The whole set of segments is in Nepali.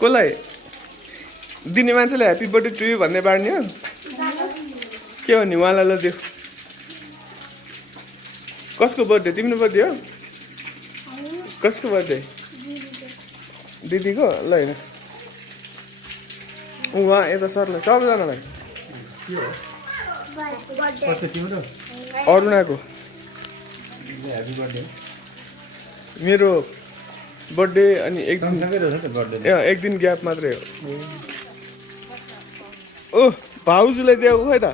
कसलाई दिने मान्छेले ह्याप्पी बर्थडे टु यु भन्ने बाँड्ने हो के हो नि उहाँलाई ल दियो कसको बर्थडे तिम्रो बर्थडे हो कसको बर्थडे दिदीको ल हेर उहाँ यता सर्नु सबैजनालाई अरुणाको मेरो बर्थडे अनि एक दिन ग्याप मात्रै हो ओ भाउजूलाई दियो खै त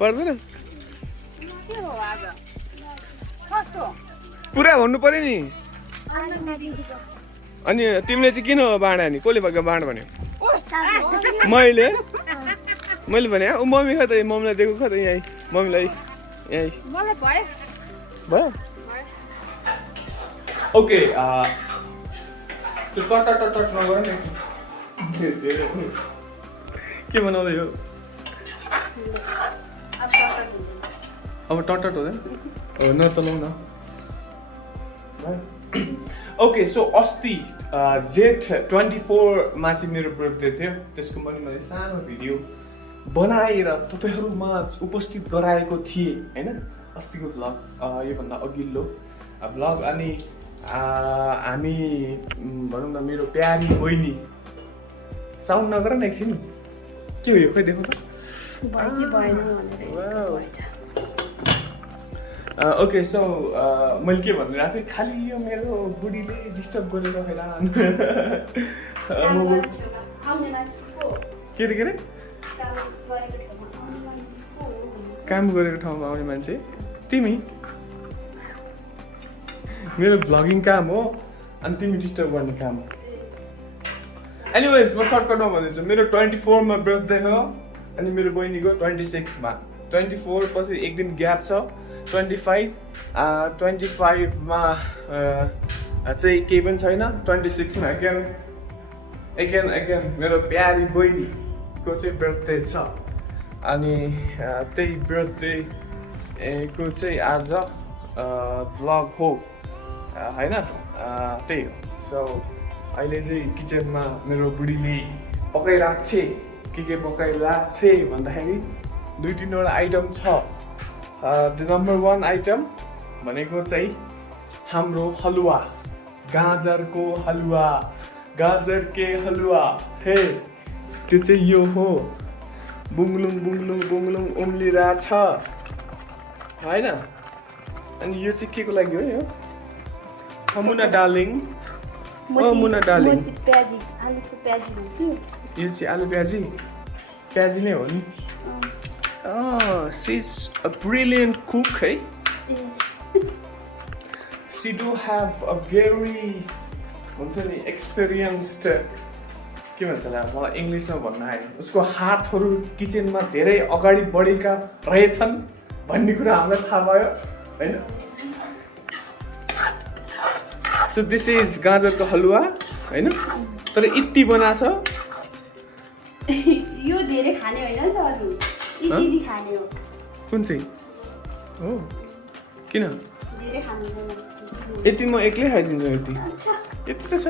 पर्दैन पुरा भन्नु पर्यो नि अनि तिमीले चाहिँ किन बाँडा नि कसले भएको बाँड भन्यो मैले भने मम्मी खै त मम्मीलाई दिएको खै त यहीँ मम्मीलाई यहीँ भयो ओके त्यो टट नगर नि के बनाउँदै हो अब टट हुँदैन नचलाउ न ओके सो अस्ति जेठ 24 मा चाहिँ मेरो बर्थडे थियो त्यसको पनि मैले सानो भिडियो बनाएर तपाईँहरूमा उपस्थित गराएको थिएँ होइन अस्तिको भ्लग योभन्दा अघिल्लो भ्लग अनि हामी भनौँ न मेरो प्यारी बहिनी साउन्ड नगर न एकछिन के हो यो खै देखौँ त ओके सो मैले के भनिरहेको थिएँ खालि यो मेरो बुढीले डिस्टर्ब गरेर के अरे काम गरेको ठाउँमा आउने मान्छे तिमी मेरो भ्लगिङ काम हो अनि तिमी डिस्टर्ब गर्ने काम हो एनिवेज म सर्टकटमा भनिदिन्छु मेरो 24 मा बर्थडे हो अनि मेरो बहिनीको 26 मा 24 पछि एक दिन ग्याप छ 25 मा चाहिँ केही पनि छैन 26 मा अगेन मेरो प्यारी बहिनीको चाहिँ बर्थडे छ अनि त्यही बर्थडे को चाहिँ आज भ्लग हो होइन त्यही हो सो अहिले चाहिँ किचनमा मेरो बुढीले पकाइरहेको छ के पकाइरहेको छ भन्दाखेरि 2-3वटा आइटम छ द नम्बर 1 आइटम भनेको चाहिँ हाम्रो हलुवा गाजरको हलुवा गाजर के हलुवा हे त्यो चाहिँ यो हो बुङलुङ उम्लिरहेछ होइन अनि यो चाहिँ के को लागि हो यो मुना डार्लिङ मुना डार्लिङ यो चाहिँ आलु प्याजी नै हो नि she is a brilliant cook है she do have a very हुन्छ नि एक्सपिरियन्स्ड के भन्छ होला मलाई इङ्ग्लिसमा भन्न आयो उसको हातहरू किचनमा धेरै अगाडि बढेका रहेछन् भन्ने कुरा हामीलाई थाहा भयो होइन सो दिस इज गाजरको हलुवा होइन तर यति बनाछ यो धेरै खाने होइन नि त अरु यति खाने हो कुन चाहिँ हो किन धेरै खानु हुँदैन यति म एक्लै खाइदिन्छु यति त छ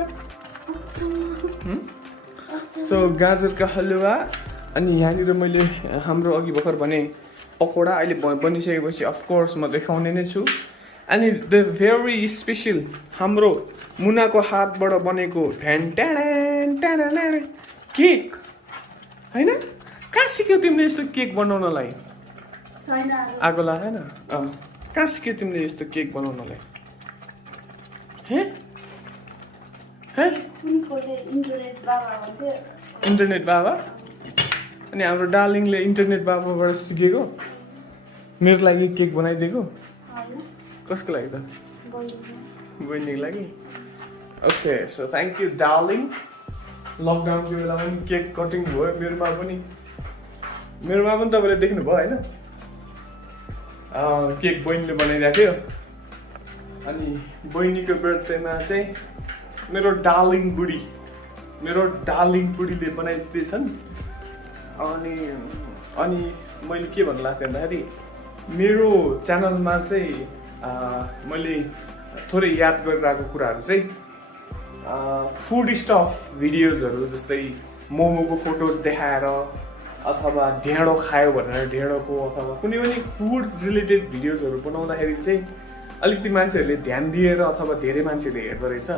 सो गाजरका हलुवा अनि यहाँनिर मैले हाम्रो अघि भर्खर भने पकौडा अहिले बनिसकेपछि अफकोर्स म देखाउने नै छु अनि द भेरी स्पेसल हाम्रो मुनाको हातबाट बनेको केक होइन कहाँ सिक्यौ तिमीले यस्तो केक बनाउनलाई आगो लागेन कहाँ सिक्यौ तिमीले यस्तो केक बनाउनलाई इन्टरनेट बाबा अनि हाम्रो डार्लिङले इन्टरनेट बाबाबाट सिकेको मेरो लागि केक बनाइदिएको कसको लागि त बहिनीको लागि okay so thank you darling लकडाउनको बेलामा पनि केक कटिङ भयो मेरोमा पनि तपाईँले देख्नुभयो होइन केक बहिनीले बनाइदिएको थियो अनि बहिनीको बर्थडेमा चाहिँ मेरो डार्लिङ बुढीले बनाइदिँदैछन् अनि मैले के भन्नु लाग्थेँ भन्दाखेरि मेरो च्यानलमा चाहिँ मैले थोरै याद गरिरहेको कुराहरू चाहिँ फुड स्टफ भिडियोजहरू जस्तै मोमोको फोटोज देखाएर अथवा ढेँडो खायो भनेर ढेँडोको अथवा कुनै पनि फुड रिलेटेड भिडियोजहरू बनाउँदाखेरि चाहिँ अलिकति मान्छेहरूले ध्यान दिएर अथवा धेरै मान्छेले हेर्दो रहेछ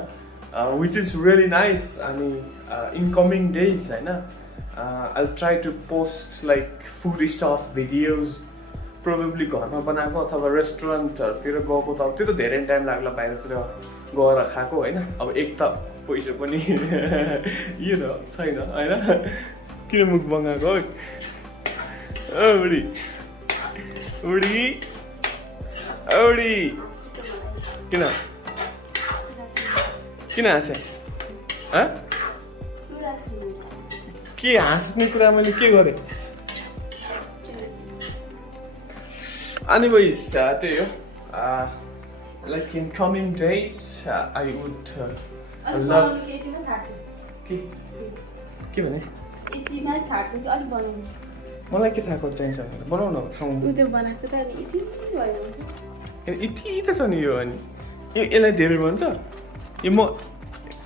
विच इज रियली नाइस अनि इनकमिङ डेज होइन I try to post like food stuff videos probably घरमा बनाएको अथवा रेस्टुरेन्टहरूतिर गएको त त्यो त धेरै टाइम लाग्ला बाहिरतिर गएर खाएको होइन अब एक त पैसा पनि यो त छैन होइन किन मुख बगाएको औडी उडी औडी किन किन हाँसे के हाँस्ने कुरा मैले के गरेँ अनि वाइज त्यही हो like in coming days I would love के भने मलाई के थाहा चाहिन्छ भने बनाउन खाउँ यति त छ नि यो अनि यसलाई धेरै भन्छ यो म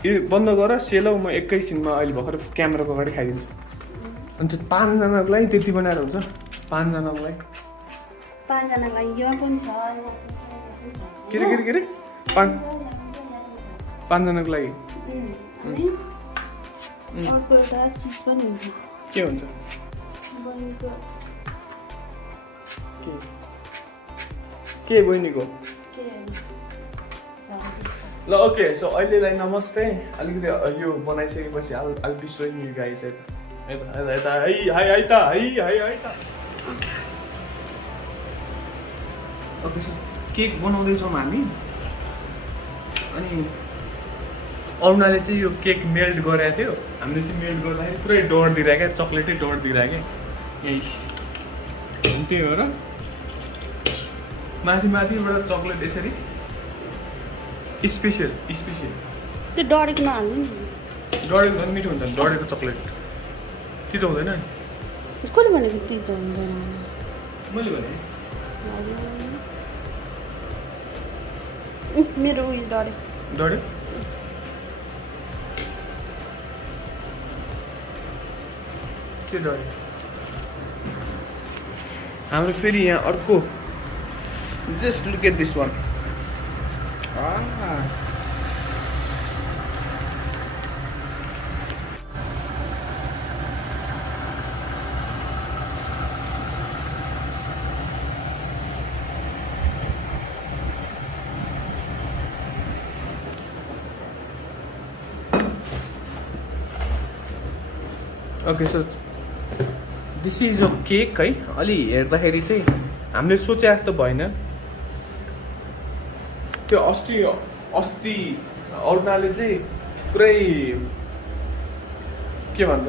यो बन्द गर सेलाउ म एकैछिनमा अहिले भर्खर क्यामेराको अगाडि खाइदिन्छु अन्त 5 जनाको लागि त्यति बनाएर हुन्छ 5 जनाको लागि 5 जनाको लागि यो पनि छ के रे 5 जनाको लागि अर्को एउटा चिज पनि हुन्छ के हुन्छ के बहिनीको ल ओके सो अहिलेलाई नमस्ते अलिकति यो बनाइसकेपछि I'll be showing you guys okay so cake बनाउँदैछौँ हामी अनि अरुणाले चाहिँ यो केक मेल्ट गरेको थियो हामीले चाहिँ मेल्ट गर्दाखेरि पुरै डर दिइरहेको क्या चक्लेटै डर दिइरहेको क्या यही त्यही हो र माथिबाट चक्लेट यसरी स्पेसियल त्यो डढेको नहाल्नु नि डढेको झन् मिठो हुन्छ नि डढेको चक्लेट तितो हुँदैन नि कसले भनेको तितो हुँदैन मैले भने मेरो उयो डढ्यो के डढ्यो हाम्रो फेरि यहाँ अर्को just look at this one okay so this is a cake है अलि हेर्दाखेरि चाहिँ हामीले सोचे जस्तो भएन त्यो अस्ति अरुणाले चाहिँ पुरै के भन्छ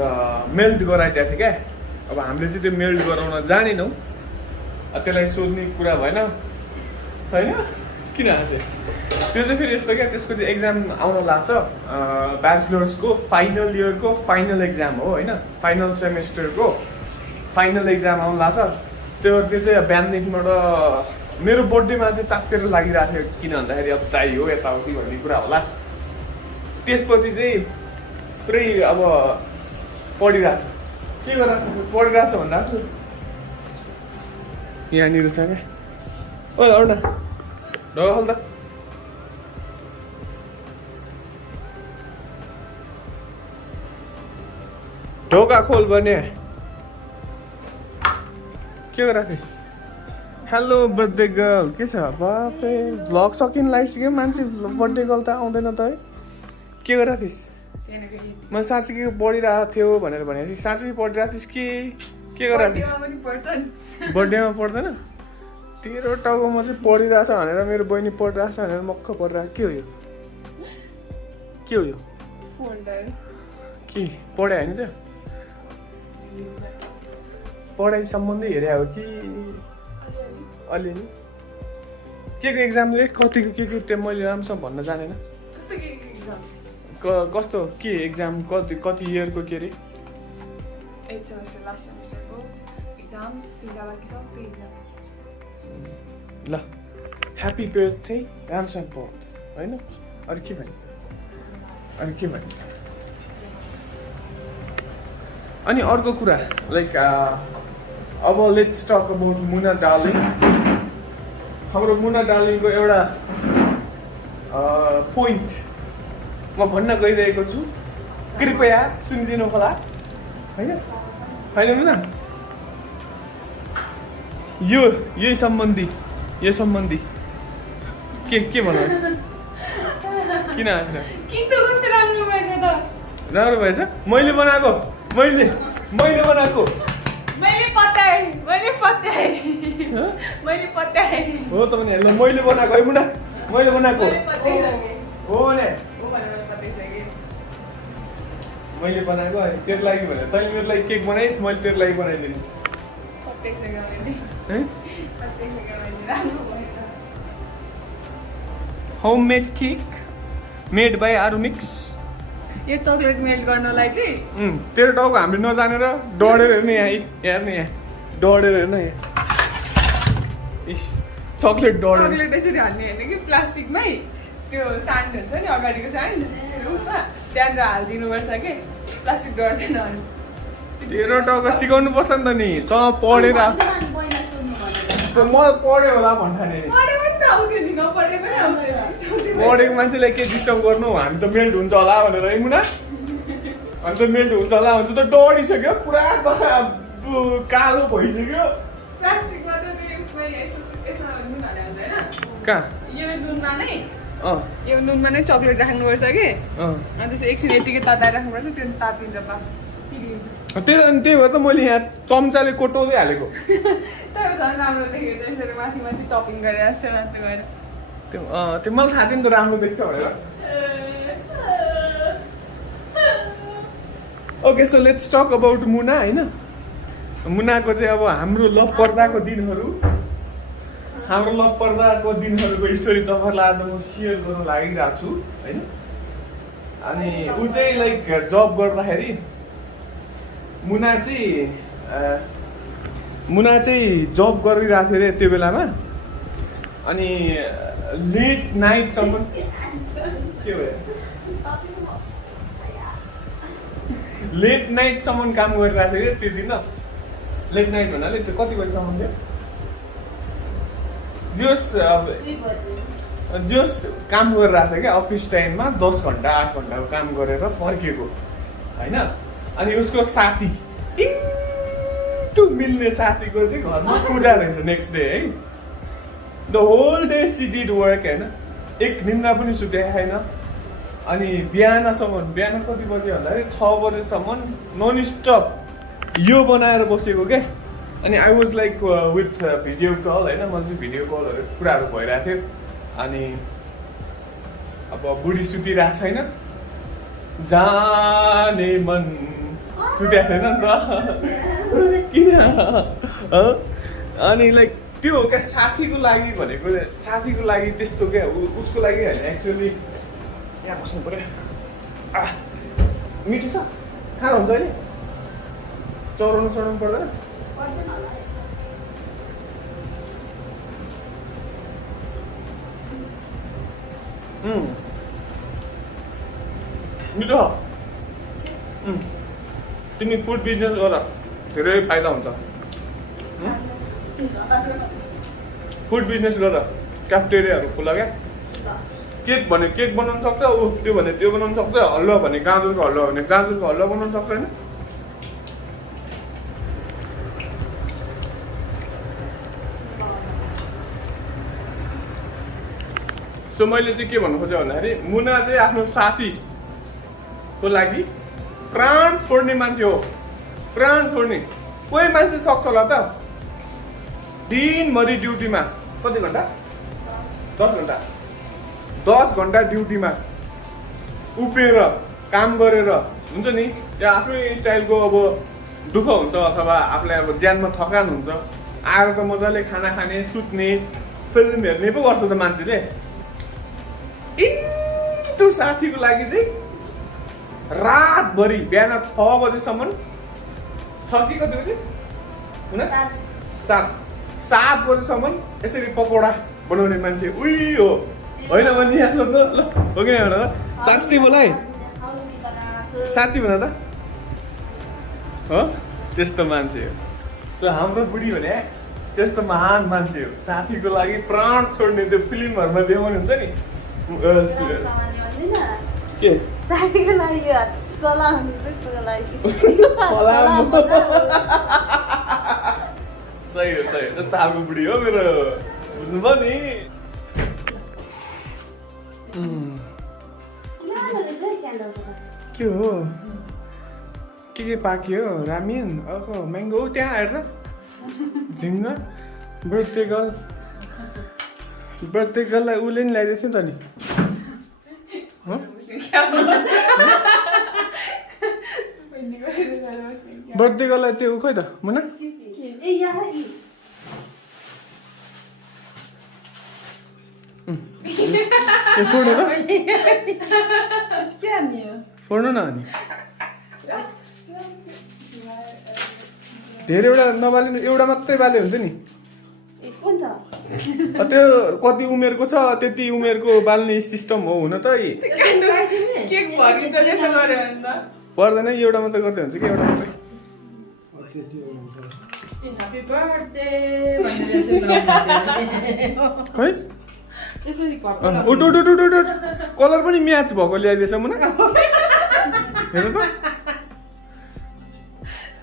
मेल्ट गराइदिएको थियो क्या अब हामीले चाहिँ त्यो मेल्ट गराउन जानेनौँ त्यसलाई सोध्ने कुरा भएन होइन किन हाँसे त्यो चाहिँ फेरि यस्तो क्या त्यसको चाहिँ एक्जाम आउन लाग्छ ब्याचलर्सको फाइनल इयरको फाइनल एक्जाम हो होइन फाइनल सेमेस्टरको फाइनल एक्जाम आउनु लाग्छ त्यो चाहिँ बिहानदेखिबाट मेरो बर्थडेमा चाहिँ तात्तिर लागिरहेको थियो किन भन्दाखेरि अब दाइ हो यताउति भन्ने कुरा होला त्यसपछि चाहिँ पुरै अब पढिरहेछ के गरिरहेछ पढिरहेछ भनिरहेको छु यहाँनिर छ क्या ओ अरुणा ढोका खोल त ढोका खोल भने के गरिरहेको थिइस् हेलो बर्थडे गर्ल के छ बाफ्रे भ्लग सकिन लागिसक्यो मान्छे बर्थडे गर्ल त आउँदैन त है के गरिरहेको थिइस् मैले साँच्चीकै पढिरहेको थियो भनेर भनेको थिएँ साँच्चै पढिरहेको थिइस् के गरिरहेको थिइस् बर्थडेमा पढ्दैन तेरो टाउकोमा चाहिँ पढिरहेछ भनेर मेरो बहिनी पढिरहेछ भनेर मक्ख परिरहेको के हो यो के पढायो होइन त्यो पढाइ सम्बन्धी हेरे हो कि अलिअलि के एक्जाम रे कतिको के त्यो मैले राम्रोसँग भन्न जानेन कस्तो के एक्जाम कति इयरको के अरे ल ह्याप्पी बर्थडे राम्रोसँग पढ होइन अरू के भने अनि के भन्ने अनि अर्को कुरा लाइक अब let's talk about Muna darling हाम्रो मुना डार्लिङको एउटा पोइन्ट म भन्न गइरहेको छु कृपया सुनिदिनु होला होइन होइन मुना यही सम्बन्धी के भन्नु किन हाँस्छ राम्रो भएछ मैले बनाएको मैले बनाएको हो त भने ल मैले बनाएको है मुना मैले बनाएको हो ने मैले बनाएको है तेरो लागि भने तैँले मेरो लागि केक बनाइस् मैले तेरो लागि बनाइदिने होममेड केक मेड बाई आरुमिक्स यो चकलेट मेल्ट गर्नलाई चाहिँ तेरो टाउको हामीले नजानेर डढेर हेर्ने हेर्ने यहाँ डढेर हेर्न यहाँ इस चकलेट डढेर चकलेट यसरी हाल्ने होइन कि प्लास्टिकमै त्यो सान्ड हुन्छ नि अगाडिको सान्ड उसमा त्यहाँनिर हालिदिनुपर्छ कि प्लास्टिक डढ्दैन अनि तेरो टाउको सिकाउनु पर्छ नि त नि त पढेर मलाई पढ्यो होला भन्ठाने पढेको मान्छेलाई के डिस्टर्ब गर्नु हामी त मेल्ट हुन्छ होला भनेर है मुना हामी त मेल्ट हुन्छ होला भन्छ त डढिसक्यो पुरा कालो भइसक्यो कहाँ यो नुनमा नै चकलेट राख्नुपर्छ कि अनि त्यसो एकछिन यतिकै तताएर राख्नुपर्छ त्यो तातिन्छ पिघलिन्छ त्यही भएर त मैले यहाँ चम्चाले कोटाउँदै हालेको तर झन् राम्रो देखेको यसरी माथि माथि टपिङ गरेर जस्तो माथि गएर त्यो मलाई थाहा थियो नि त राम्रो देख्छ भनेर okay so let's talk about Muna होइन मुनाको चाहिँ अब हाम्रो लभ पर्दाको दिनहरूको स्टोरी तपाईँहरूलाई आज म सेयर गर्न लागिरहेको छु होइन अनि ऊ चाहिँ लाइक जब गर्दाखेरि मुना चाहिँ जब गरिरहेको थियो अरे त्यो बेलामा अनि लेट नाइटसम्म के भयो लेट नाइटसम्म काम गरिरहेको थियो अरे त्यो दिन लेट नाइट भन्नाले त्यो कति बजीसम्म थियो जोस काम गरिरहेको थियो क्या अफिस टाइममा 10 घन्टा 8 घन्टाको काम गरेर फर्किएको होइन अनि उसको साथी मिल्ने साथीको चाहिँ घरमा पूजा रहेछ नेक्स्ट डे है the whole day she did work होइन एक निन्द्रा पनि सुतेको छैन अनि बिहान कति बजे भन्दाखेरि 6 बजेसम्म नन स्टप यो बनाएर बसेको क्या अनि I was like with video call होइन मैले चाहिँ भिडियो कलहरू कुराहरू भइरहेको थियो अनि अब बुढी सुतिरहेको छैन जाने मन सुतेको थिएन नि त किन अनि लाइक त्यो हो क्या साथीको लागि भनेको साथीको लागि त्यस्तो क्या उसको लागि होइन एक्चुअली यहाँ बस्नु पऱ्यो मिठो छ खाना हुन्छ अहिले चढाउनु पर्दैन मिठो तिमी फुड बिजनेस गर धेरै फाइदा हुन्छ फुड बिजनेस गर क्याफेटेरियाहरू खोला क्या केक भने केक बनाउनु सक्छ ऊ त्यो भने त्यो बनाउनु सक्छ हलुवा भने गाजरको हलुवा भने गाजरको हलुवा बनाउनु सक्छ होइन सो मैले चाहिँ के भन्नु खोजेँ भन्दाखेरि मुना चाहिँ आफ्नो साथीको लागि प्राण छोड्ने मान्छे हो प्राण छोड्ने कोही मान्छे सक्छ होला त दिनभरि ड्युटीमा कति घन्टा 10 घन्टा ड्युटीमा उभिएर काम गरेर हुन्छ नि त्यो आफ्नै स्टाइलको अब दुःख हुन्छ अथवा आफूलाई अब ज्यानमा थकान हुन्छ आएर त मजाले खाना खाने सुत्ने फिल्म हेर्ने पो गर्छ त मान्छेले त्यो साथीको लागि चाहिँ रातभरि बिहान 6 बजेसम्म छ कि कति बजी 7 बजेसम्म यसरी पकौडा बनाउने मान्छे उही हो होइन भने यहाँ सोध्नु ल हो कि साँच्चै मलाई साँच्ची भन त हो त्यस्तो मान्छे हो सो हाम्रो बुढी भने त्यस्तो महान मान्छे हो साथीको लागि प्राण छोड्ने त्यो फिल्महरूमा देखाउने हुन्छ नि के साथीको लागि सल्लाह हुन्छ त्यस्तोको लागि सही हो त्यस्तो खालको बुढी हो मेरो बुझ्नुभयो नि के हो के पाक्यो रामिन अब म्याङ्गो त्यहाँ आएर झिङ्गा बर्थडे गर्ललाई उसले नि ल्याइदिएको थियो नि बर्थडे गर्ललाई त्यो खोइ त मुना फोड्नु न अनि धेरैवटा नबाल्ने एउटा मात्रै बाले हुन्छ नि त्यो कति उमेरको छ त्यति उमेरको बाल्ने सिस्टम हो हुन त पर्दैन एउटा मात्रै गर्दै हुन्छ कि एउटा मात्रै खै उठ कलर पनि म्याच भएको ल्याइदिएछ मुना हेर त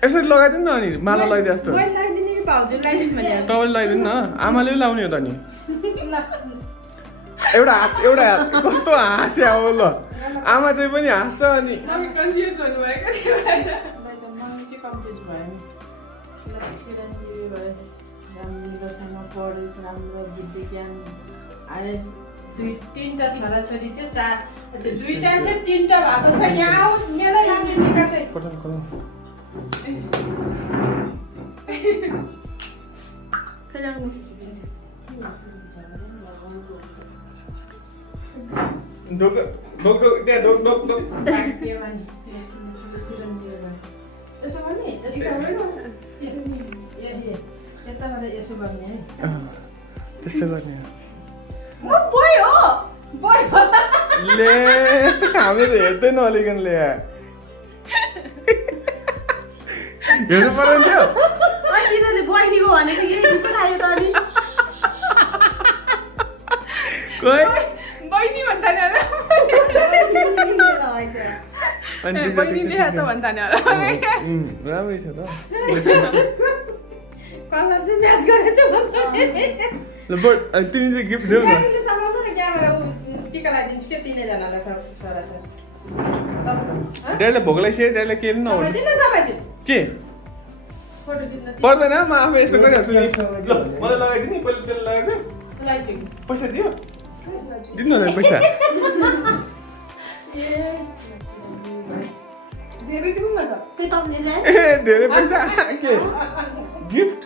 यसरी लगाइदिनु न अनि माला लगाइदिए जस्तो तपाईँले लगाइदिनु न आमाले पनि लाउने हो त नि एउटा हात कस्तो हाँस्या हो ल आमा चाहिँ पनि हाँस्छ अनि तीनटा छोराछोरी थियो दुईटा थियो तीनटा भएको छ यहाँ आऊ मेला लाग्ने टिका चाहिँ त्यसो गर्ने ले हामी त हेर्दै नअलिकन ले हेर्नु पर्दैन थियो बहिनीको भनेको यही खायो त बहिनी भन्दा नि राम्रै छ त कलर चाहिँ म्याच गरेछ भन्छ तिमी चाहिँ गिफ्ट देऊ न टिका लगाइदिन्छु के तिनैजनालाई छोराछोरी ड्याडीलाई भोक लगाइसक्यो ड्याडीलाई के पनि सबैदिन के पर्दैन म आफै यस्तो गरिहाल्छु नि ल मलाई लगाइदिनु नि पहिले त्यसले लगाइदियो पैसा दियो दिनु न पैसा ए धेरै पैसा के गिफ्ट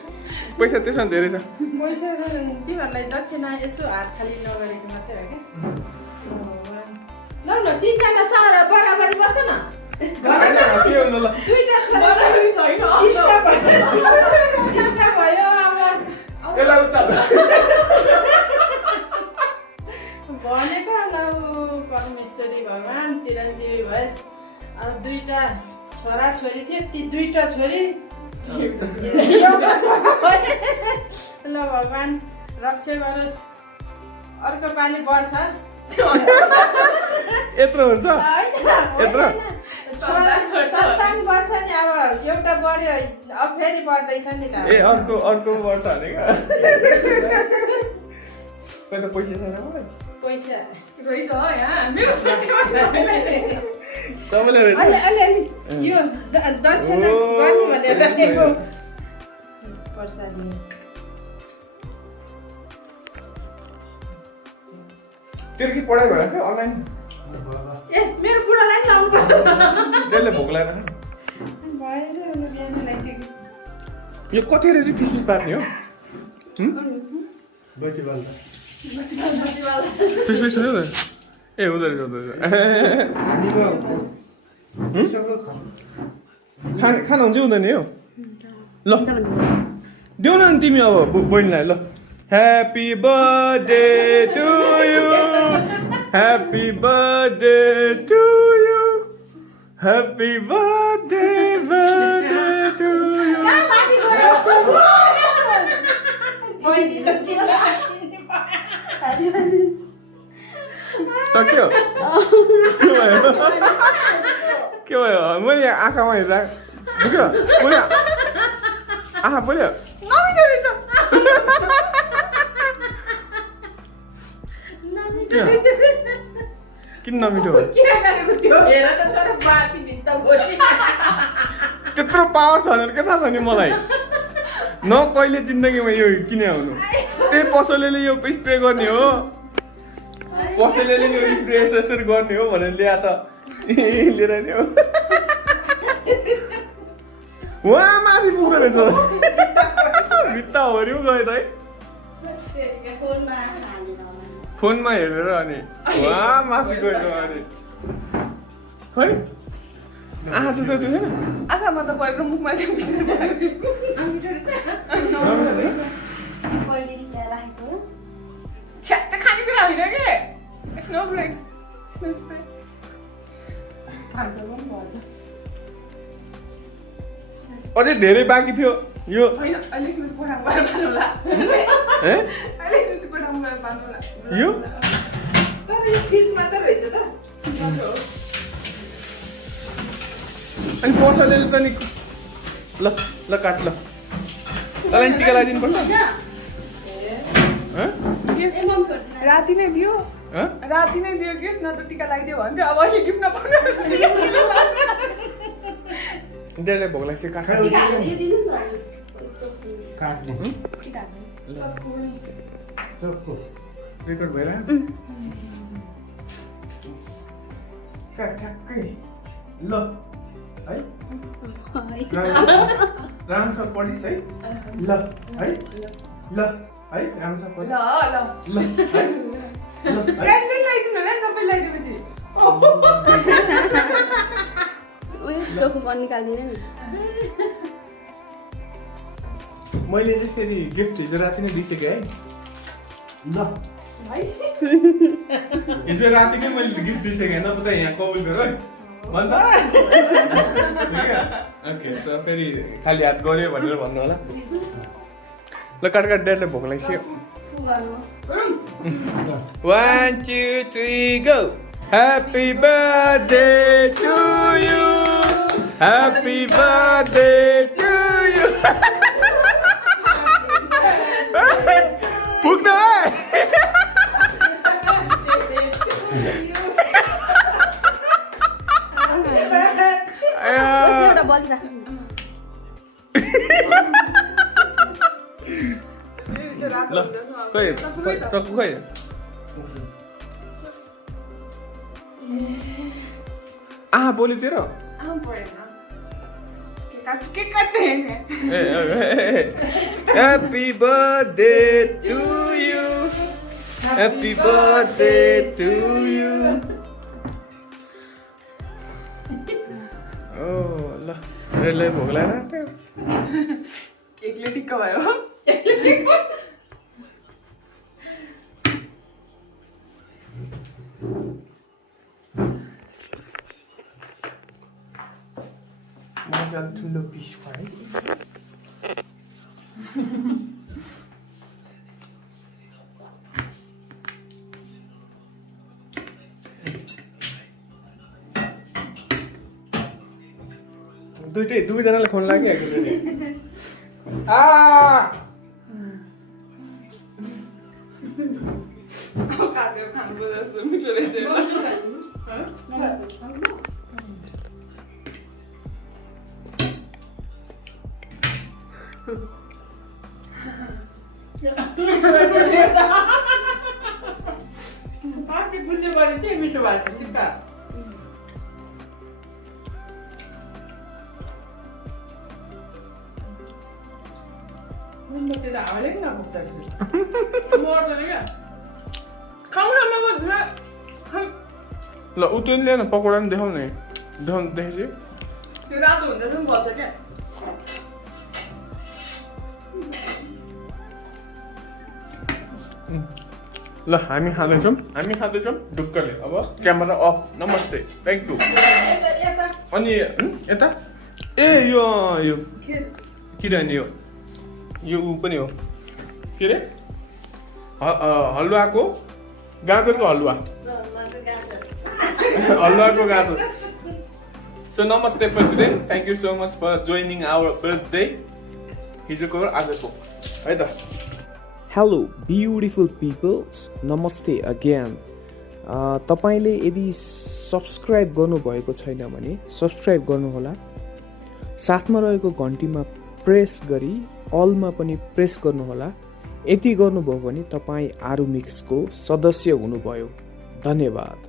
पैसा त्यसमा धेरै छ पैसा तिमीहरूलाई दक्षिणा यसो हात खाली नगरेको मात्रै हो कि ल तिनजना सर बराबरी बस न भनेको ल परमेश्वरी भगवान् चिरञ्जीवी भएस अब दुईटा छोरा छोरी थियो ती दुईटा छोरी ल भगवान् रक्षा गरोस् अर्को पालि बढ्छ यत्रो हुन्छ यत्रो सन्तान बढ्छ नि अब एउटा बढ्यो अब फेरि बढ्दैछ नि त ए अर्को बढ्छ अरे क्या पैसा छैन पैसा रहेछ यहाँ मेरो सबैले रहेछ अलि यो दक्षिणा गर्नु भनेर राखेको प्रसादी तेरो के पढाइ भयो क्या अनलाइन ए मेरो बुढालाई लाउनु पर्छ त्यसले भोक लागेर यो कति रहेछ किसमिस पार्ने हो किसमिस हुँदैन ए हुँदो रहेछ खानुहुन्छ हुँदैन यो ल देऊ न तिमी अब बहिनीलाई ल happy birthday to you happy birthday to you Happy birthday to you. माथि गएर बहिनी त के साँच्ची नि सक्यो के भयो मैले आँखामा हेर्दा बुझ्यो बोल्यो आँखा बोल्यो नमिठो रहेछ किन नमिठो भयो के गरेको त्यो हेर त छोरा बाती भित्ता गोली त्यत्रो पावर छ भनेर के थाहा छ नि मलाई न कहिले जिन्दगीमा यो किन आउनु त्यही पसलेले यो स्प्रे गर्ने हो पसलेले यो स्प्रे यसरी गर्ने हो भनेर ल्याए त लिएर नि हो वहाँ माथि पुग्दो रहेछ भित्ता हरियो गयो त है फोनमा हालेर फोनमा हेरेर अनि वहाँ माथि गयो अनि खै आँखा दुख्दै दुखेन आँखामा त परेको मुखमा चाहिँ बिस्नु भयो कहिले त्यहाँ राखेको छ्याट्ट खानेकुरा होइन के स्नो ब्रेक्स स्नो स्प्रे अझै धेरै बाँकी थियो यो होइन अहिले स्नो कोठामा गएर बाँध्नुहोला है अहिले स्नो कोठामा गएर बाँध्नुहोला यो तर यो फिस मात्र रहेछ त अनि पसलेले त नि ल ल काट ल तँलाई टिका लगाइदिनु पर्छ राति नै दियो हँ? राति नै दियो गिफ्ट न त टिका लगाइदियो भन्थ्यो अब अहिले गिफ्ट नपाउनु त्यसले भोक लाग्छ काठ टिका हालेर यो दिनु नि त काट्ने टिका हाल्नु चक्कु रेकर्ड भएर ठ्याक्कै ल है राम्रोसँग पढिस् है ल है ल है राम्रोसँग ल पढिस् ल ल है ल है एकदिन लगाइदिनु होला नि सबै लगाइदिएपछि उयो चोखो पनि निकालिदिनु नि मैले चाहिँ फेरि गिफ्ट हिजो राति नै दिइसकेँ है ल हिजो रातिकै मैले गिफ्ट दिइसकेँ होइन पता यहाँ कबुल गर है भन्छ ओके सो फेरि खाली हात गऱ्यो भनेर भन्नु होला ल काट काट ड्याडले भोक लाग्यो 1 2 3 go Happy birthday to you Happy birthday to you पुग्नु है एउटा बलि राख्छु ल खै टक्कु खै आहा बोल्यो तेरो आउँ परेन के काट्ने Happy birthday to you Happy birthday to you Oh ल रेले भोक लाग्यो केकले टिक्क भयो मजाले ठुलो पिस भयो दुईजनाले फोन लागिहाल्छ काटेर खानुको जस्तो मिठो रहेछ पार्टी बुझ्ने भने चाहिँ मिठो भएको चिक्का त्यो त हावले पनि नपुग्दो रहेछ मर्दैन क्या खाउँ न ल उतुन ल्याएन पकौडा पनि देखाउनु नि देखेपछि त्यो रातो हुँदा पनि भन्छ क्या ल हामी खाँदैछौँ ढुक्कले अब क्यामेरा अफ नमस्ते थ्याङ्क यू यता अनि यता ए यो किनभने यो ऊ पनि हो के अरे हलुवाको गाजरको हलुवा हलुवाको गाजर सो नमस्ते president thank you so much for joining our birthday हिजोको र आजको है त हेलो ब्युटिफुल पिपल्स नमस्ते अगेन तपाईँले यदि सब्सक्राइब गर्नुभएको छैन भने सब्सक्राइब गर्नुहोला साथमा रहेको घन्टीमा प्रेस गरी अलमा पनि प्रेस गर्नुहोला यति गर्नुभयो भने तपाईँ आरु मिक्सको सदस्य हुनुभयो धन्यवाद